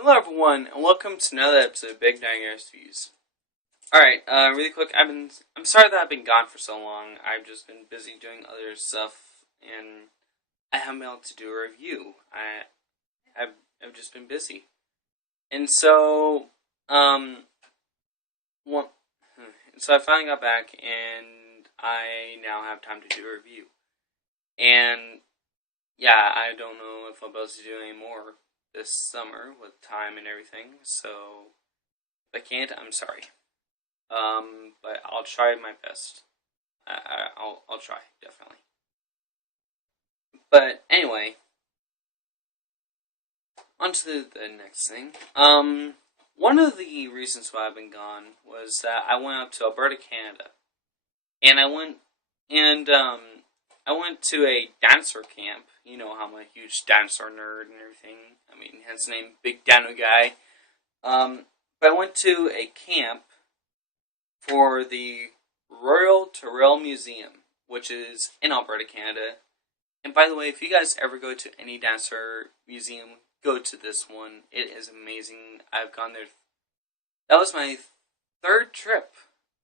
Hello everyone, and welcome to another episode of Big Dinosaur Views. Alright, really quick, I'm sorry that I've been gone for so long. I've just been busy doing other stuff, and I haven't been able to do a review. I've just been busy. And so, one, so I finally got back, and I now have time to do a review. And, yeah, I don't know if I'll be able to do any more this summer with time and everything, so if I can't, I'm sorry. But I'll try my best. I'll try, definitely. But anyway, on to the next thing. One of the reasons why I've been gone was that I went up to Alberta, Canada, and I went to a dinosaur camp. You know how I'm a huge dinosaur nerd and everything. I mean, hence the name Big Dino Guy. But I went to a camp for the Royal Tyrrell Museum, which is in Alberta, Canada. And by the way, if you guys ever go to any dinosaur museum, go to this one. It is amazing. I've gone there. That was my third trip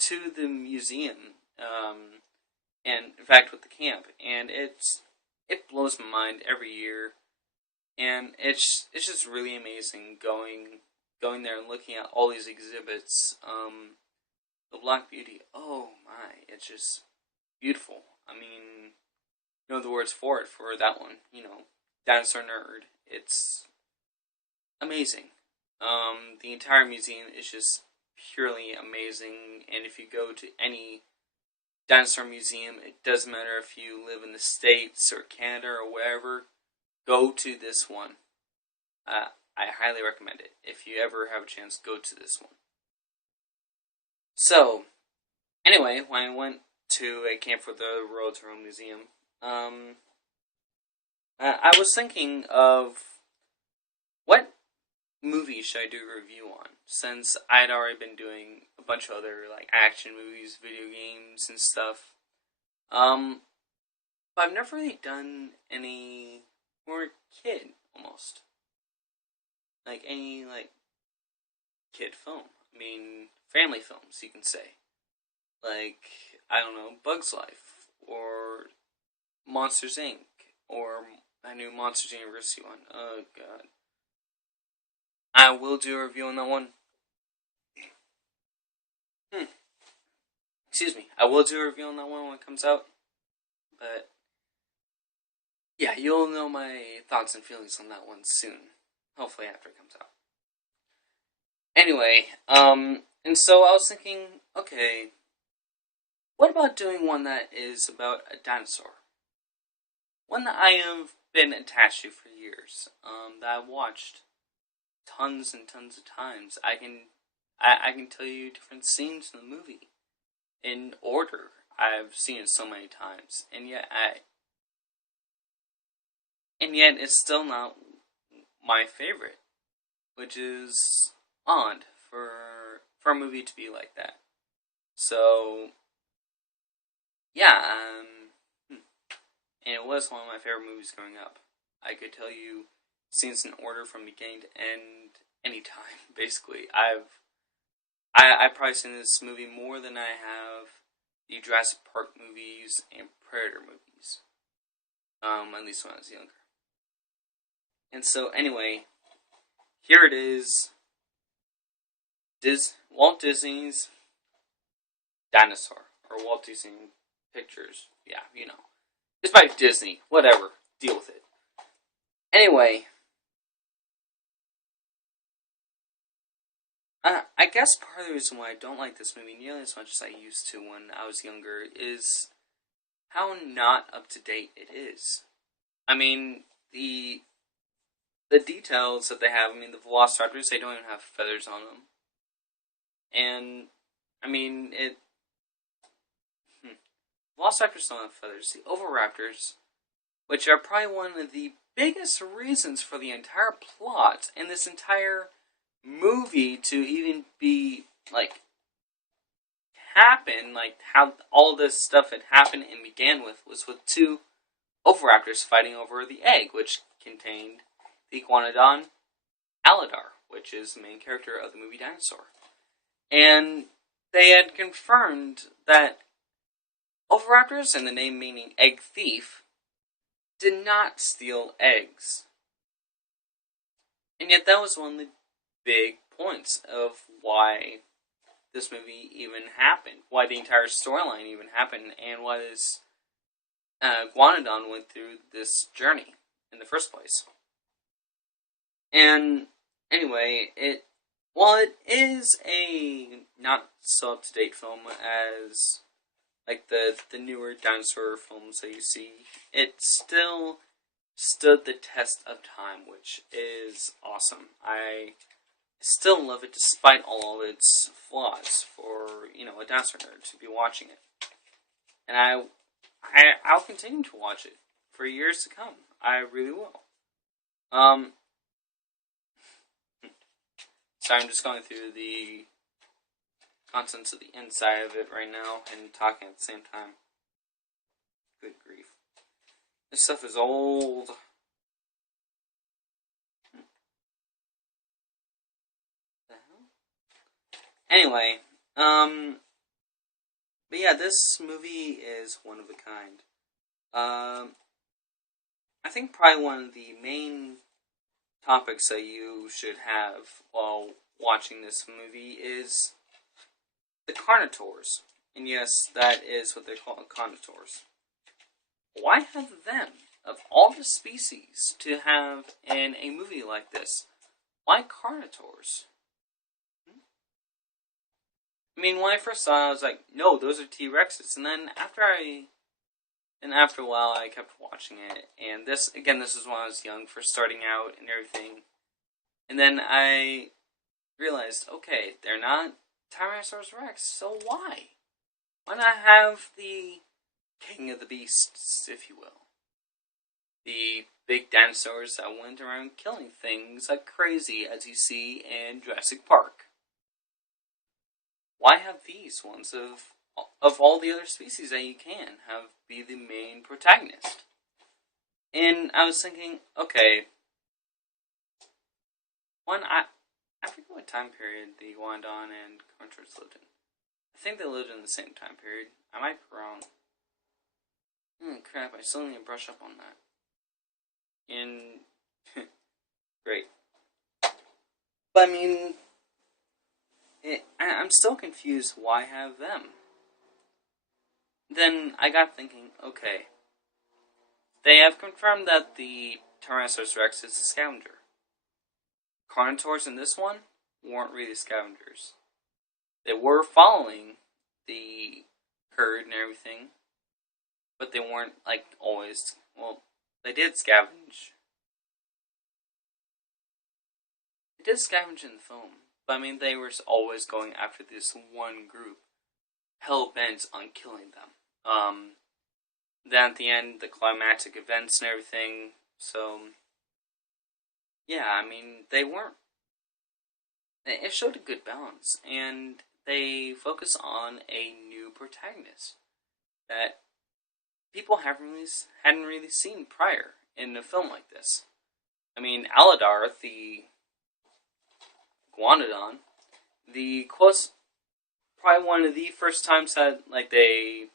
to the museum. And in fact, with the camp, and it blows my mind every year, and it's just really amazing going there and looking at all these exhibits. The Black Beauty, oh my, it's just beautiful. I mean, you know the words for that one. You know, dinosaur nerd. It's amazing. The entire museum is just purely amazing, and if you go to any dinosaur museum, it doesn't matter if you live in the States or Canada or wherever, go to this one. I highly recommend it. If you ever have a chance, go to this one. So, anyway, when I went to a camp for the Royal Tyrrell Museum, I was thinking of what movie should I do a review on, since I'd already been doing a bunch of other like action movies, video games, and stuff. But I've never really done any more kid almost, like any like kid film. I mean, family films, you can say. Like, I don't know, Bug's Life or Monsters Inc. or a new Monsters University one. Oh god. I will do a review on that one. Excuse me. I will do a review on that one when it comes out. But, yeah, you'll know my thoughts and feelings on that one soon. Hopefully after it comes out. Anyway, and so I was thinking, okay, what about doing one that is about a dinosaur? One that I have been attached to for years, that I've watched tons and tons of times. I can tell you different scenes in the movie in order. I've seen it so many times, and yet it's still not my favorite, which is odd for a movie to be like that. So yeah, and it was one of my favorite movies growing up. I could tell you scenes in order from beginning to end anytime. Basically, I've probably seen this movie more than I have the Jurassic Park movies and Predator movies. At least when I was younger. And so anyway, here it is. Walt Disney's Dinosaur, or Walt Disney Pictures. Yeah, you know. It's by Disney. Whatever. Deal with it. Anyway, I guess part of the reason why I don't like this movie nearly as much as I used to when I was younger is how not up to date it is. I mean, the details that they have. I mean, the Velociraptors, they don't even have feathers on them, and I mean Velociraptors don't have feathers. The Oviraptors, which are probably one of the biggest reasons for the entire plot and this entire movie to even be, like, happen, like, how all this stuff had happened and began with, was with two Oviraptors fighting over the egg, which contained the Iguanodon Aladar, which is the main character of the movie Dinosaur. And they had confirmed that oviraptors, and the name meaning egg thief, did not steal eggs. And yet that was one of the big points of why this movie even happened, why the entire storyline even happened, and why this Iguanodon went through this journey in the first place. And anyway, while it is a not so up-to-date film as like the newer dinosaur films that you see, it still stood the test of time, which is awesome. I still love it despite all of its flaws for, a dinosaur nerd to be watching it. And I'll continue to watch it for years to come. I really will. Sorry, I'm just going through the contents of the inside of it right now and talking at the same time. Good grief. This stuff is old. The hell? Anyway, but yeah, this movie is one of a kind. I think probably one of the main topics that you should have while watching this movie is the Carnotaurs. And yes, that is what they're called, Carnotaurs. Why have them, of all the species, to have in a movie like this? Why Carnotaurs? I mean, when I first saw it, I was like, no, those are T-Rexes. And then after a while, I kept watching it. And this is when I was young, first starting out and everything. And then I realized, okay, they're not Tyrannosaurus Rex, so why? Why not have the King of the Beasts, if you will? The big dinosaurs that went around killing things like crazy, as you see in Jurassic Park. Why have these ones of all the other species that you can have be the main protagonist? And I was thinking, okay, I forget what time period the Iguanodon and Carnotaurs lived in. I think they lived in the same time period. I might be wrong. Crap, I still need to brush up on that. Great. But I mean, I'm still confused why have them. Then I got thinking, okay, they have confirmed that the Tyrannosaurus Rex is a scavenger. Carnotaurs in this one weren't really scavengers. They were following the herd and everything, but they weren't, always, they did scavenge. They did scavenge in the film, but I mean, they were always going after this one group, hell-bent on killing them. Then at the end, the climactic events and everything, so yeah, I mean, they weren't. It showed a good balance, and they focus on a new protagonist that people hadn't really seen prior in a film like this. I mean, Aladar, the Iguanodon, probably one of the first times that they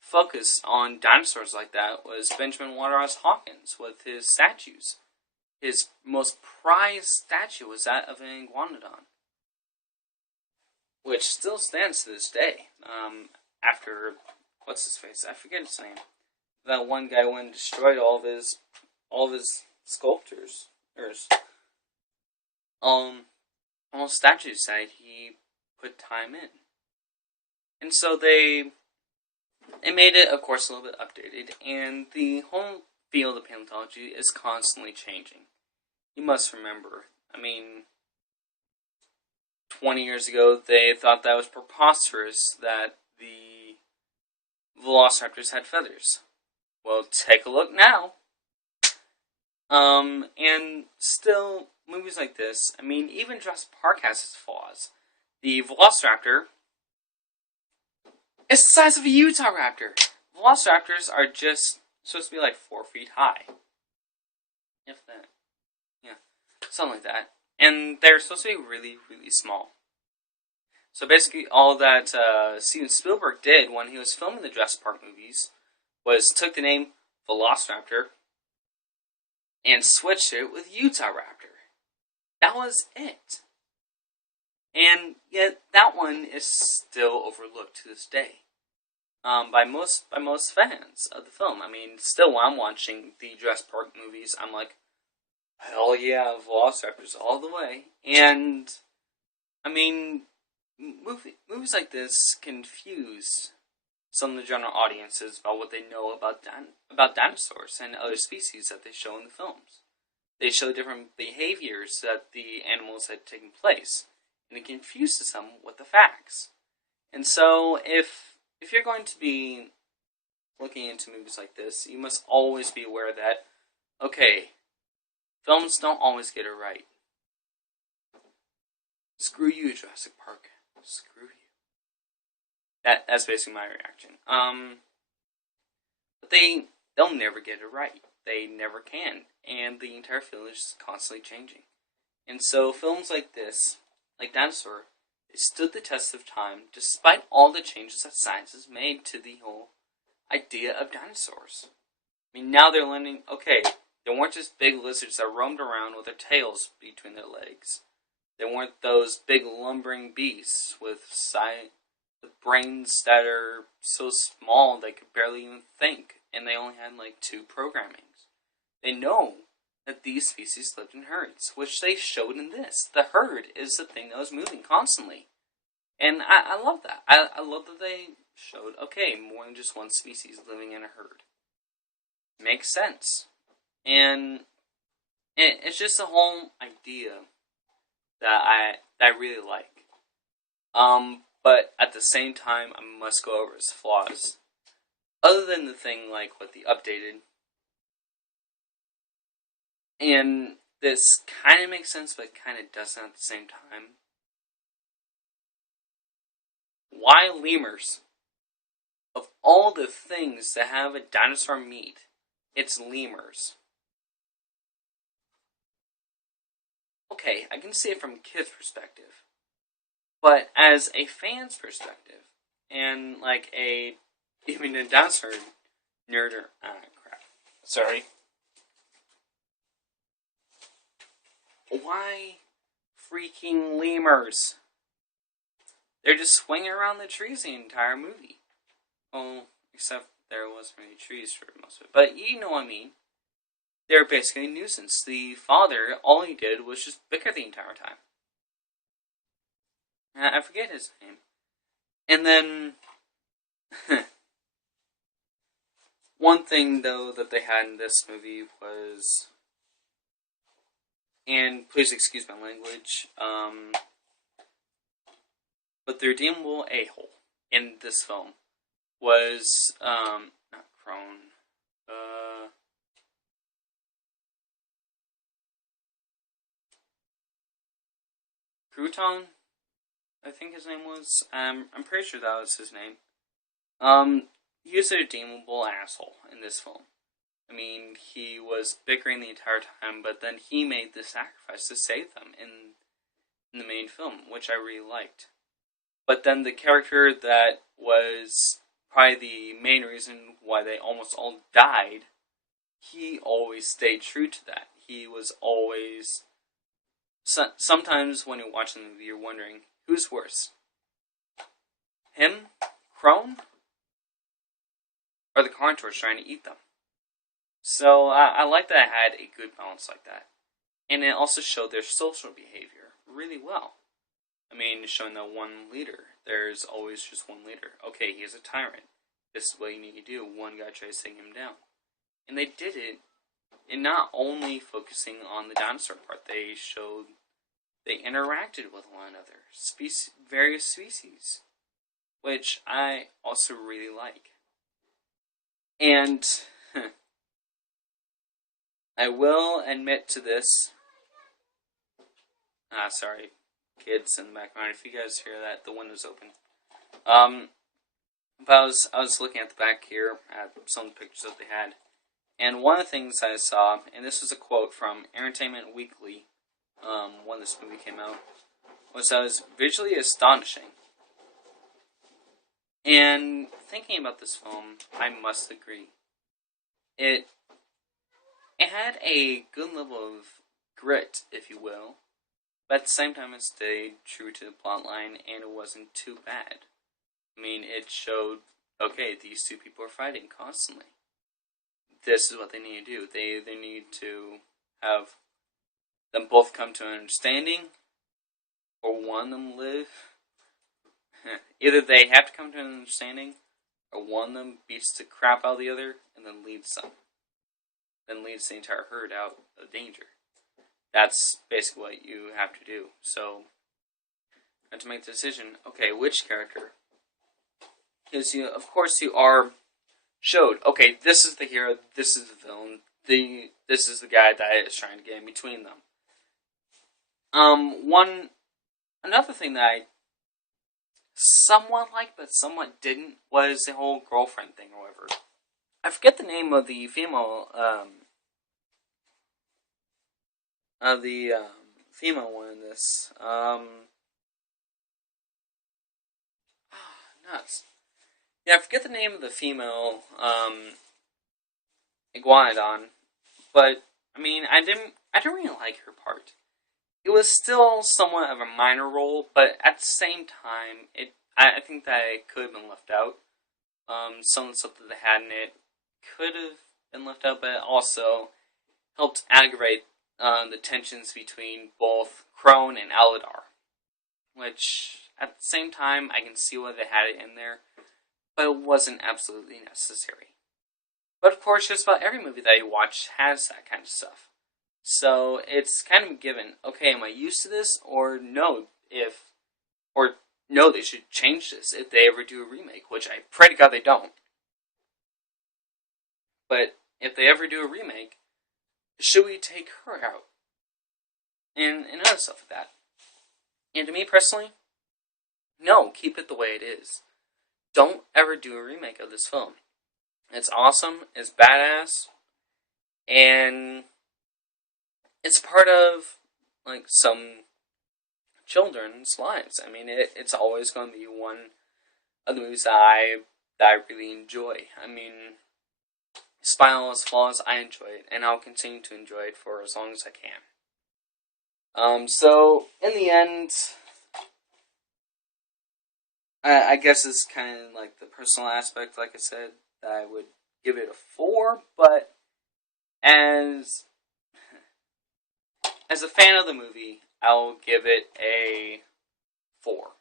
focused on dinosaurs like that was Benjamin Waterhouse Hawkins with his statues. His most prized statue was that of an Iguanodon, which still stands to this day. After what's his face? I forget his name. That one guy went and destroyed all of his sculptures, or all statues that he put time in, and so they made it, of course, a little bit updated, and the whole field of paleontology is constantly changing. You must remember, I mean, 20 years ago, they thought that was preposterous that the velociraptors had feathers. Well, take a look now. And still, movies like this, I mean, even Jurassic Park has its flaws. The velociraptor is the size of a Utah raptor. Velociraptors are just supposed to be 4 feet high. If that. Yeah. Something like that. and they're supposed to be really, really small. So basically, all that Steven Spielberg did when he was filming the Jurassic Park movies was took the name Velociraptor and switched it with Utahraptor. That was it. And yet, that one is still overlooked to this day. By most fans of the film. I mean, still when I'm watching the Jurassic Park movies, I'm like, hell yeah, Velociraptors all the way. And I mean, movies like this confuse some of the general audiences about what they know about dinosaurs and other species that they show in the films. They show different behaviors that the animals had taken place, and it confuses them with the facts. And so, if you're going to be looking into movies like this, you must always be aware that, okay, films don't always get it right. Screw you, Jurassic Park. Screw you. That's basically my reaction. But they'll never get it right. They never can, and the entire field is constantly changing. And so films like this, like Dinosaur, they stood the test of time despite all the changes that science has made to the whole idea of dinosaurs. I mean, now they're learning, okay, they weren't just big lizards that roamed around with their tails between their legs. They weren't those big lumbering beasts with brains that are so small they could barely even think, and they only had like 2 programmings. They know that these species lived in herds, which they showed in this. The herd is the thing that was moving constantly. And I love that. I love that they showed, okay, more than just one species living in a herd. Makes sense. And it's just a whole idea that I really like. But at the same time, I must go over its flaws. Other than the thing like with the updated. And this kind of makes sense, but kind of doesn't at the same time. Why lemurs? Of all the things that have a dinosaur meat, it's lemurs. Okay, I can see it from a kid's perspective. But as a fan's perspective, and like even a dinosaur nerd or, crap. Sorry. Why freaking lemurs? They're just swinging around the trees the entire movie. Well, except there wasn't any trees for most of it. But you know what I mean. They're basically a nuisance. The father, all he did was just bicker the entire time. I forget his name. And then, one thing though that they had in this movie was, and please excuse my language, but the redeemable a-hole in this film was, not Crone, Crouton, I think his name was. I'm pretty sure that was his name. He was a redeemable asshole in this film. I mean, he was bickering the entire time, but then he made the sacrifice to save them in the main film, which I really liked. But then the character that was probably the main reason why they almost all died, he always stayed true to that. He was always... sometimes when you're watching the movie, you're wondering, who's worse? Him? Crone? Or the carnivores trying to eat them? So, I like that it had a good balance like that. And it also showed their social behavior really well. I mean, showing that one leader. There's always just one leader. Okay, he's a tyrant. This is what you need to do. One guy tries to take him down. And they did it in not only focusing on the dinosaur part. They interacted with one another. Various species. Which I also really like. And... I will admit to this. Sorry, kids in the background. If you guys hear that, the window's open. But I was looking at the back here at some of the pictures that they had, and one of the things I saw, and this is a quote from Entertainment Weekly, when this movie came out was that it was visually astonishing. And thinking about this film, I must agree. It had a good level of grit, if you will, but at the same time it stayed true to the plot line and it wasn't too bad. I mean, it showed, okay, these two people are fighting constantly. This is what they need to do. They need to have them both come to an understanding, or one of them live. Either they have to come to an understanding, or one of them beats the crap out of the other, and then leads them. Then leads the entire herd out of danger. That's basically what you have to do. So, you have to make the decision, okay, which character? Because, of course, you are showed, okay, this is the hero, this is the villain, this is the guy that is trying to get in between them. Another thing that I somewhat liked, but somewhat didn't, was the whole girlfriend thing or whatever. I forget the name of the female, female one in this. Nuts. Yeah, I forget the name of the female, Iguanodon, but, I mean, I didn't really like her part. It was still somewhat of a minor role, but at the same time, I think that it could have been left out. Some of the stuff that they had in it could have been left out, but it also helped aggravate the tensions between both Crone and Aladar. Which, at the same time, I can see why they had it in there, but it wasn't absolutely necessary. But of course, just about every movie that you watch has that kind of stuff. So it's kind of a given. Okay, am I used to this, or no? No, they should change this if they ever do a remake, which I pray to God they don't. But if they ever do a remake, should we take her out? And other stuff like that. And to me personally, no, keep it the way it is. Don't ever do a remake of this film. It's awesome, it's badass, and it's part of, like, some children's lives. I mean, it's always going to be one of the movies that I really enjoy. I mean, despite all its flaws, I enjoy it, and I'll continue to enjoy it for as long as I can. So, in the end, I guess it's kind of like the personal aspect, like I said, that I would give it a 4, but as a fan of the movie, I'll give it a 4.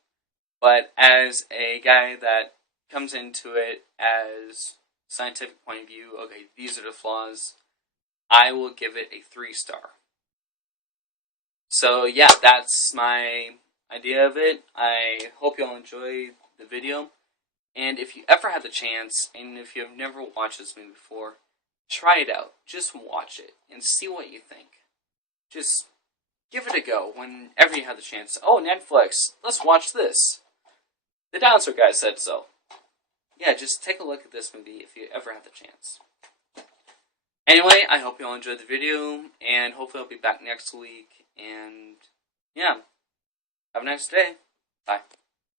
But as a guy that comes into it as scientific point of view, okay, these are the flaws, I will give it a 3-star. So yeah, that's my idea of it. I hope you all enjoy the video. And if you ever have the chance, and if you have never watched this movie before, try it out. Just watch it and see what you think. Just give it a go whenever you have the chance. Oh, Netflix, let's watch this. The Dinosaur guy said so. Yeah, just take a look at this movie if you ever have the chance. Anyway, I hope you all enjoyed the video, and hopefully I'll be back next week. And yeah, have a nice day. Bye.